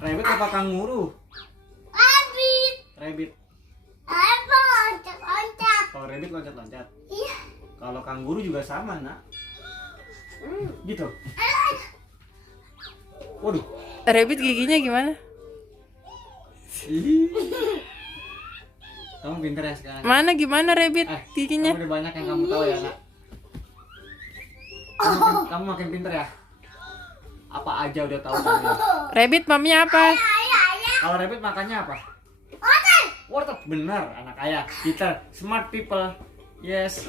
Rabbit apa kanguru? Rabbit. Rabbit. Apa loncat-loncat? Kalau rabbit loncat-loncat. Iya. Kalau kanguru juga sama, Nak. Gitu. Waduh. Rabbit giginya gimana? Ih. Kamu pinter ya sekarang. Mana gimana rabbit giginya? Kamu udah banyak yang kamu tahu ya, Nak. Kamu makin pinter ya. Apa aja udah tahu kamu. Ya? Rabbit maminya apa? Kalau rabbit makannya apa? Wortel. Wortel. Benar, anak ayah. Peter, smart people. Yes.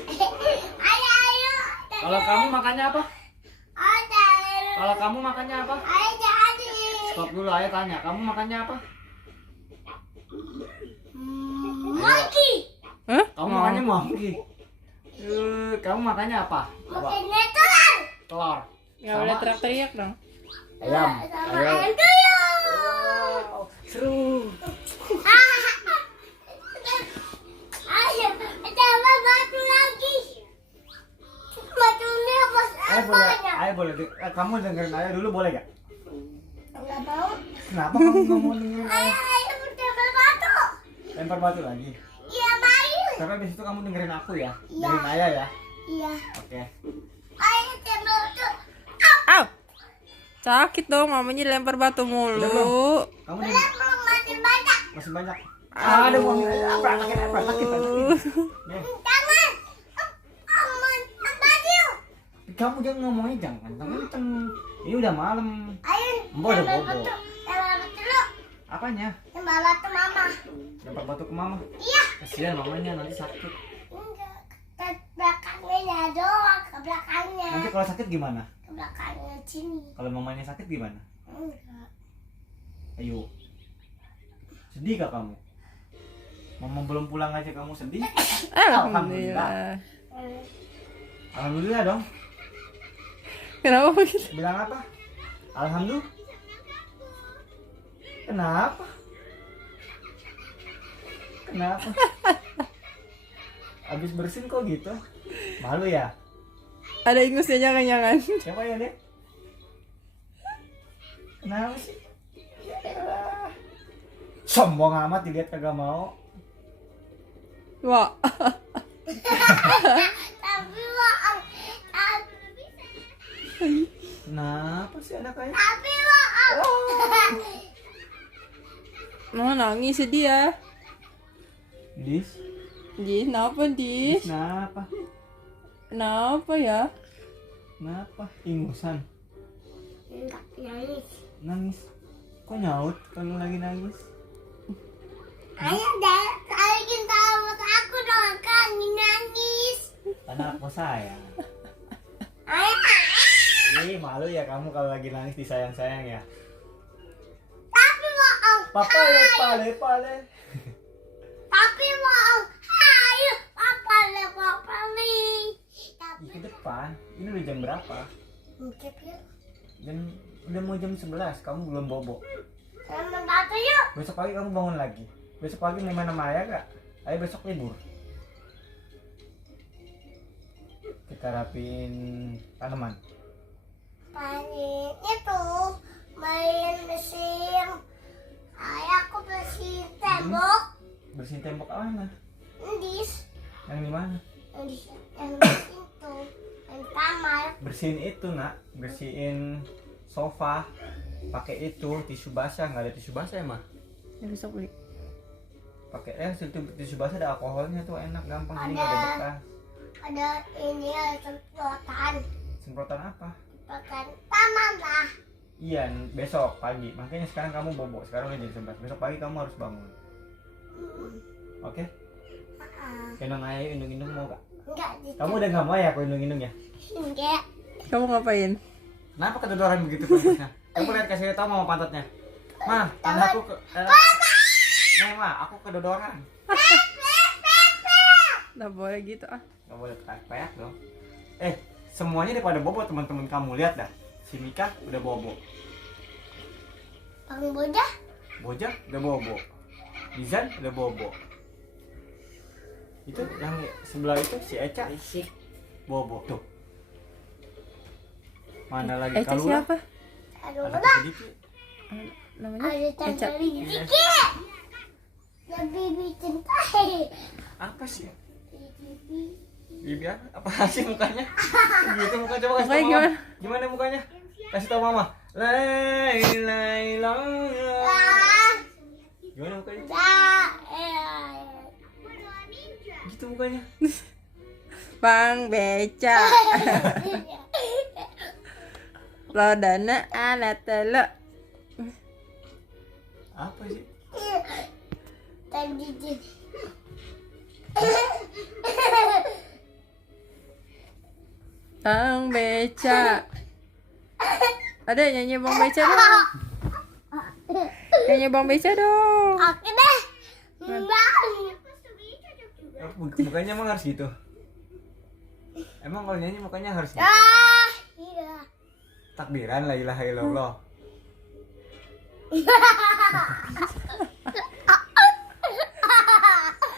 Ayo. Kalau kamu makannya apa? Wortel. Kalau kamu makannya apa? Ayo jadi. Stop dulu, ayah tanya. Kamu makannya apa? Monkey. Hah? Kamu makannya monkey. Kamu makannya apa? Makannya telur. Telur. Nggak boleh teriak-teriak dong. Ayam. Sama Ayam. ayam tuyul. Wow, seru. Ayo, tambah batu lagi. Batunya bos apanya? Ayah boleh. Kamu dengerin ayah dulu boleh gak? Enggak mau. Kenapa kamu nggak mau dengerin ayah? Ayo tambah batu. Lempar batu lagi. Iya main. Tapi abis itu kamu dengerin aku ya. Iya. Dengerin ayah ya. Iya. Oke. Ayo tambah batu. Aw! Sakit dong, mamanya dilempar batu Udah belum? mulu. Kamu Belum masih banyak. masih banyak. Ada uang. Apa sakit. Nih, Jangan. Aman. Baju. kamu jangan ngomongnya jangan kenceng. Ini udah malam. Ayo. Mbak udah tambah bobo. batu. Tambah batu dulu. Apanya? Tambah batu mama. Lempar batu ke mama. Iya. Kasihan mamanya nanti sakit. Enggak. Ke belakangnya doang. Ke belakangnya. Nanti kalau sakit gimana? Ke belakangnya sini. Kalau mamanya sakit gimana? Enggak. Ayo. Sedih gak kamu? Mama belum pulang aja kamu sedih? Alhamdulillah. Alhamdulillah dong. Kenapa begitu? Bilang apa? Alhamdulillah. Kenapa? Kenapa? Abis bersin kok gitu? Malu ya? Ada ingusnya jangan-jangan. Siapa ya dek? Kenapa sih? Yaelah. Sombong amat dilihat kagak mau. Wah. Tapi maaf. Kenapa sih anak kayak? Tapi maaf. Mau nangis sedih ya? Dis? Dis, kenapa Dis? Kenapa? Kenapa ya? Kenapa? Ingusan? Enggak nangis. Nangis? Kok nyaut kalau lagi nangis? Ayo deh, kalian tahu aku dong kan nangis. Anakku sayang. Ayo. Ih, malu ya kamu kalau lagi nangis disayang-sayang ya. Tapi maaf. Papa le pale. Tapi maaf. Ayo, papa nih. Ih, ke depan. Ini udah jam berapa? Mungkin ya. Udah mau jam 11, kamu belum bobo. Sama batu yuk. Besok pagi kamu bangun lagi. Besok pagi mau main sama ayah gak? Ayah besok libur. Kita rapiin tanaman. Paling itu main mesin. Ayo aku bersihin tembok. Bersihin tembok mana? Ndis. Yang di mana? Yang di situ. Yang kamar. Bersihin itu, Nak. Bersihin sofa. Pakai itu tisu basah, nggak ada tisu basah ya, mah? Ya, besok beli. Pakai tisu basah ada alkoholnya tuh enak gampang ini nggak ada bekas. Ada ini ada semprotan. Semprotan apa? Semprotan taman lah. Iya, besok pagi. Makanya sekarang kamu bobo. Sekarang udah jam 11. Besok pagi kamu harus bangun. Oke? Gendong ayah, indung-indung mau gak? Enggak gitu. Kamu udah nggak mau ya aku indung-indung ya? Enggak. Kamu ngapain? Kenapa kedodoran begitu pantatnya? Kamu lihat kasih tahu mama pantatnya. Mah, tanda aku ke Nih, mah, aku kedodoran. Nggak boleh gitu ah. Gak boleh teriak dong. Semuanya daripada bobo teman-teman kamu lihat dah. Si Mika udah bobo. Bang Bocah. Bocah udah bobo. Dizan udah bobo. Itu yang sebelah itu si Eca bobo tuh. Mana lagi Eca Kalula? siapa? Aduh, Anak udah. sedikit. namanya? Ada Kecap. tanggal dikit. Lebih cintai. Apa sih? Bibi apa sih mukanya? Gitu muka coba kasih Mukanya tau mama. gimana? Gimana mukanya? Kasih tau mama. Lai. Gimana mukanya? Gitu mukanya. Bang Beca. Lodana alat telo. Apa sih? Tadi Bang Beca. Ada nyanyi Bang Beca dong. Nyanyi Bang Beca dong. oke deh. Bang. Mukanya emang harus gitu. Emang kalau nyanyi mukanya harus gitu. Iya. Takbiran la ilaha illallah.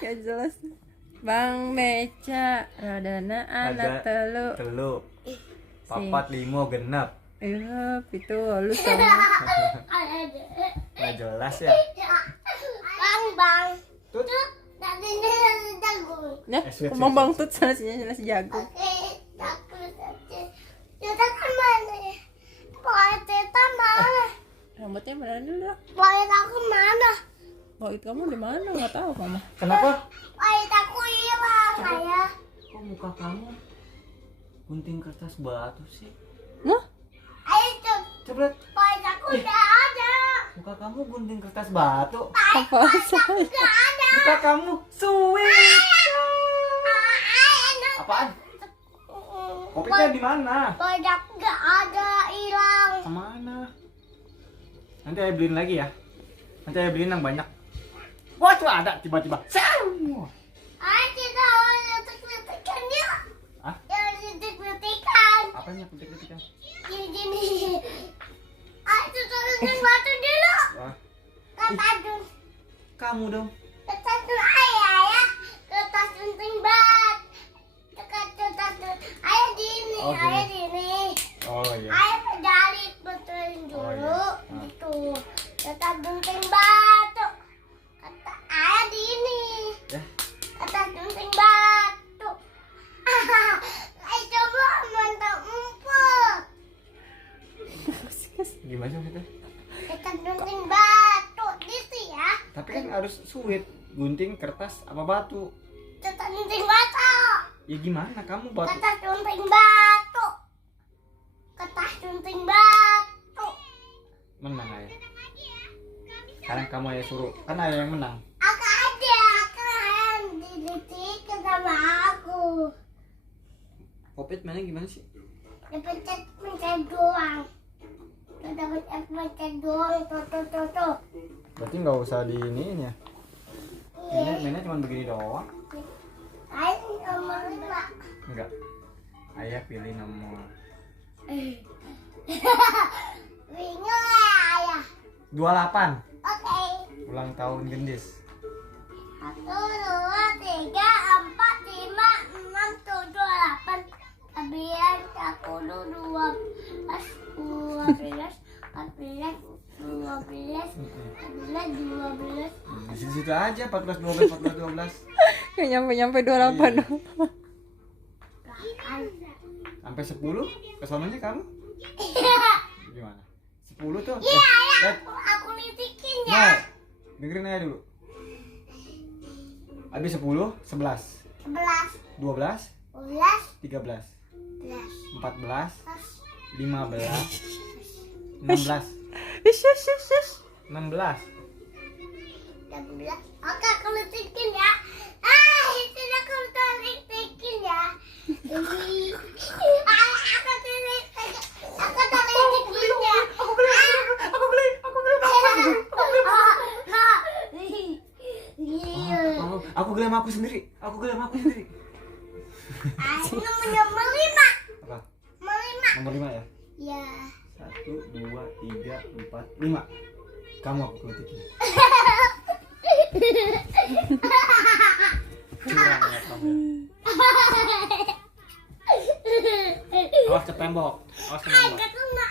Ya jelas. Bang Beca. Lodana alat telo. Telu. Papat limo genap. Iya, itu halus sama. Nggak jelas ya. Bang. Tut. Tadinya jagung. Ya, sweet, ngomong sweet, Bang sweet. Tut sana si jago. Oke, takut aja. Kita kan mana? Poin kita mana? Rambutnya beneran dulu dah. Poin aku mana? Bau itu kamu di mana? Nggak tahu mama. Kenapa? Poin aku hilang, ayah. Kok muka kamu gunting kertas batu sih? Nah, Ayo coba. Coba Poin aku udah ada. muka kamu gunting kertas batu. apa saya? Udah ada. Muka kamu sweet. Ayo. Apaan? Kopinya di mana? Poin aku nggak ada, hilang. Kemana? Nanti ayah beliin lagi ya. Nanti ayah beliin yang banyak. Wah, tuh ada tiba-tiba. Ayo Kita harus letik-letikan ya. Hah? Jangan letik-letikan. Apa yang ketik-ketikan? Gini. Ayo turunin batu dulu. Wah, Kata dulu. kamu dong. Kata dulu ayah ya. Kertas gunting bat. Kertas dulu. Ayah gini, Oh, gini. ayah gini. Oh iya. Ayah pedalin betulin dulu. Oh, iya. Ah. Gitu. Kertas gunting batu. Kata ayah gini. Ya. Kertas gunting batu. Ayo coba mantap empuk. Gimana sih maksudnya? Kertas gunting batu gitu ya. Tapi kan harus sulit. Gunting kertas apa batu? Kertas gunting batu. Ya gimana kamu batu? Kertas gunting batu. Kertas gunting batu. Menang ayah. Sekarang kamu ayah suruh. Kan ayah yang menang. Aku aja kan didetik sama aku. Kopit mainnya gimana sih? Pencet doang. Dapat pencet doang. Tuh. Berarti nggak usah di iniin ya. Mainnya cuma begini doang. Ayo nomor 5. Enggak. Ayah pilih nomor Bingung ya ayah. 28. Oke. Ulang tahun gendis. 1, 2, 3, 4, 5, 6, 7, 8, 9, 10, 12, 12, 14, 12. Di situ aja 14 12. Nggak nyampe 28 dong. Sampai 10 kesononya kamu? Gimana? 10 tuh. Iya, lihat. aku litikin Nah, ya. dengerin aja dulu. Habis 10, 11, 11, 12, 12, 13, 13, 14, 15, 16, Ish. 16. 16. Oke, aku litikin ya. Itu aku litikin ya. Ini. Aku litikin ya. Aku gelam aku sendiri. Nomor 5. Apa? Nomor 5. Nomor 5 ya? Ya. 1, 2, 3, 4, 5. Kamu aku kritikin. Curang ya kamu. Awas ke tembok. Agak kena